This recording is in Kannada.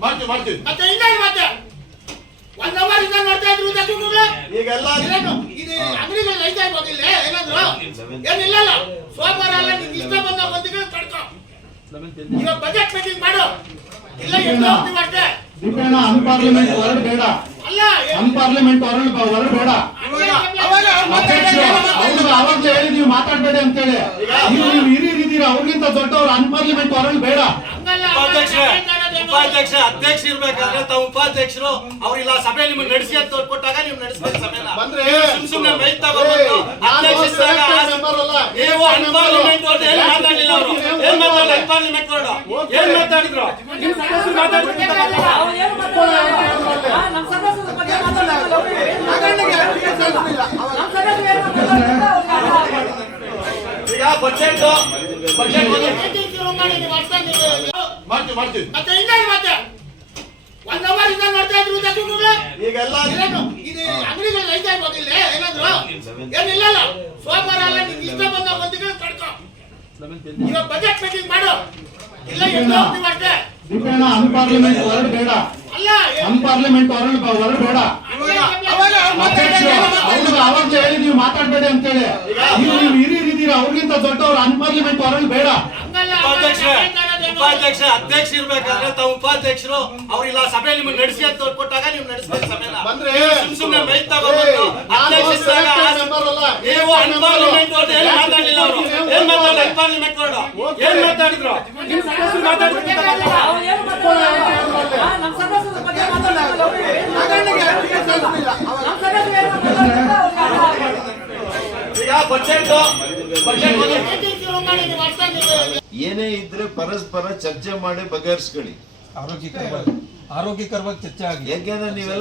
ಮಾಡ್ತೀವಿ ಮತ್ತೆ ಮತ್ತೆ 1 ಅವರ್ ಇಂದ ನೋಡ್ತಾ ಇದ್ರು ಈಗೆಲ್ಲ ಇದು ಅಂಗಡಿಗಳು ಲೈಟ್ ಆಗೋದಿಲ್ಲ ಏನಾದ್ರು ಏನಿಲ್ಲ ಸೋಮವಾರ ಅಲ್ಲ ನಿಮ್ಗೆ ಇಷ್ಟ ಬಂದ ಬಂದಿಗೆ ತಡ್ಕೊ ಇವಾಗ ಬಜೆಟ್ ಮೀಟಿಂಗ್ ಮಾಡು ಇಲ್ಲ ಎಂದು ಹೋಗ್ತೀವಿ ಅಷ್ಟೇ ದೀಪಣ್ಣ ಅನ್ಪಾರ್ಲಿಮೆಂಟ್ ಹೊರಡು ಬೇಡ ಅಲ್ಲ ಅನ್ಪಾರ್ಲಿಮೆಂಟ್ ಹೊರಡು ಬೇಡ ಅವಾಗ್ಲೇ ಹೇಳಿ ನೀವು ಮಾತಾಡ್ಬೇಡಿ ಅಂತ ಹೇಳಿ ನೀವು ಹಿರಿಯರಿದ್ದೀರಾ ಅವ್ರಿಗಿಂತ ದೊಡ್ಡವ್ರು ಅನ್ಪಾರ್ಲಿಮೆಂಟ್ ಹೊರಡು ಬೇಡ ಉಪಾಧ್ಯಕ್ಷ ಅಧ್ಯಕ್ಷ ಇರ್ಬೇಕಾದ್ರೆ ತಾವು ಉಪಾಧ್ಯಕ್ಷರು ಅವ್ರಿಲ್ಲ ಸಭೆ ನಿಮ್ಗೆ ನಡೆಸಿ ಅಂತ ಕೊಟ್ಟಾಗ ನೀವು ನಡೆಸಬೇಕು ಸಭೆನ ಬಂದ್ರೆ ಸುಮ್ನೆ ಮೈಕ್ ತಗೊಂಡು ಅಧ್ಯಕ್ಷರಾಗ ನೀವು ಅನ್ಪಾರ್ಲಿಮೆಂಟ್ ವರ್ಡ್ ಏನು ಮಾತಾಡಲಿಲ್ಲ ಅವರು ಏನ್ ಮಾತಾಡಿದ್ರು ಅನ್ಪಾರ್ಲಿಮೆಂಟ್ ವರ್ಡ್ ಏನ್ ಮಾತಾಡಿದ್ರು ನಿಮ್ ಸದಸ್ಯರು ಮಾತಾಡಿದ್ರು ಈಗ ಬಜೆಟ್ ಮಾಡ್ತೀವಿ ಮತ್ತೆ ಮತ್ತೆ 1 ಅವರ್ ಇಂದ ನೋಡ್ತಾ ಇದ್ರು ಈಗೆಲ್ಲ ಇದು ಅಂಗಡಿಗಳು ಲೈಟ್ ಆಗೋದಿಲ್ಲ ಏನಾದ್ರು ಏನಿಲ್ಲ ಸೋಮವಾರ ಅಲ್ಲ ನಿಮ್ಗೆ ಇಷ್ಟ ಬಂದ ಬಂದಿಗೆ ತಡ್ಕೊ ಇವಾಗ ಬಜೆಟ್ ಮೀಟಿಂಗ್ ಮಾಡು ಇಲ್ಲ ಎಂದು ಹೋಗ್ತೀವಿ ಅಷ್ಟೇ ದೀಪಣ್ಣ ಅನ್ಪಾರ್ಲಿಮೆಂಟ್ ಹೊರಡು ಬೇಡ ಅಲ್ಲ ಅನ್ಪಾರ್ಲಿಮೆಂಟ್ ಹೊರಡು ಬೇಡ ಅವಾಗ್ಲೇ ಹೇಳಿ ನೀವು ಮಾತಾಡ್ಬೇಡಿ ಅಂತ ಹೇಳಿ ನೀವು ಹಿರಿಯರಿದ್ದೀರಾ ಅವ್ರಿಗಿಂತ ದೊಡ್ಡವ್ರು ಅನ್ಪಾರ್ಲಿಮೆಂಟ್ ಹೊರಡು ಬೇಡ ಉಪಾಧ್ಯಕ್ಷ ಅಧ್ಯಕ್ಷ ಇರ್ಬೇಕಾದ್ರೆ ತಾವು ಉಪಾಧ್ಯಕ್ಷರು ಅವ್ರಿಲ್ಲ ಸಭೆ ನಿಮ್ಗೆ ನಡೆಸಿ ಅಂತ ಕೊಟ್ಟಾಗ ನೀವು ನಡೆಸಬೇಕು ಸಭೆನ ಬಂದ್ರೆ ಸುಮ್ನೆ ಮೈಕ್ ತಗೊಂಡು ಅಧ್ಯಕ್ಷರಾಗ ನೀವು ಅನ್ಪಾರ್ಲಿಮೆಂಟ್ ವರ್ಡ್ ಏನು ಮಾತಾಡಲಿಲ್ಲ ಅವರು ಏನ್ ಮಾತಾಡಿದ್ರು ಅನ್ಪಾರ್ಲಿಮೆಂಟ್ ವರ್ಡ್ ಏನ್ ಮಾತಾಡಿದ್ರು ನಿಮ್ ಸದಸ್ಯರು ಮಾತಾಡಿದ್ರು ಈಗ ಬಜೆಟ್ ಏನೇ ಇದ್ರೆ ಪರಸ್ಪರ ಚರ್ಚೆ ಮಾಡಿ ಬಗೆಹರಿಸ್ಕೊಳ್ಳಿ. ಆರೋಗ್ಯಕರವಾಗಿ ಚರ್ಚೆ ಆಗಿ ಯಾಕೆಂದ್ರೆ ನೀವೆಲ್ಲ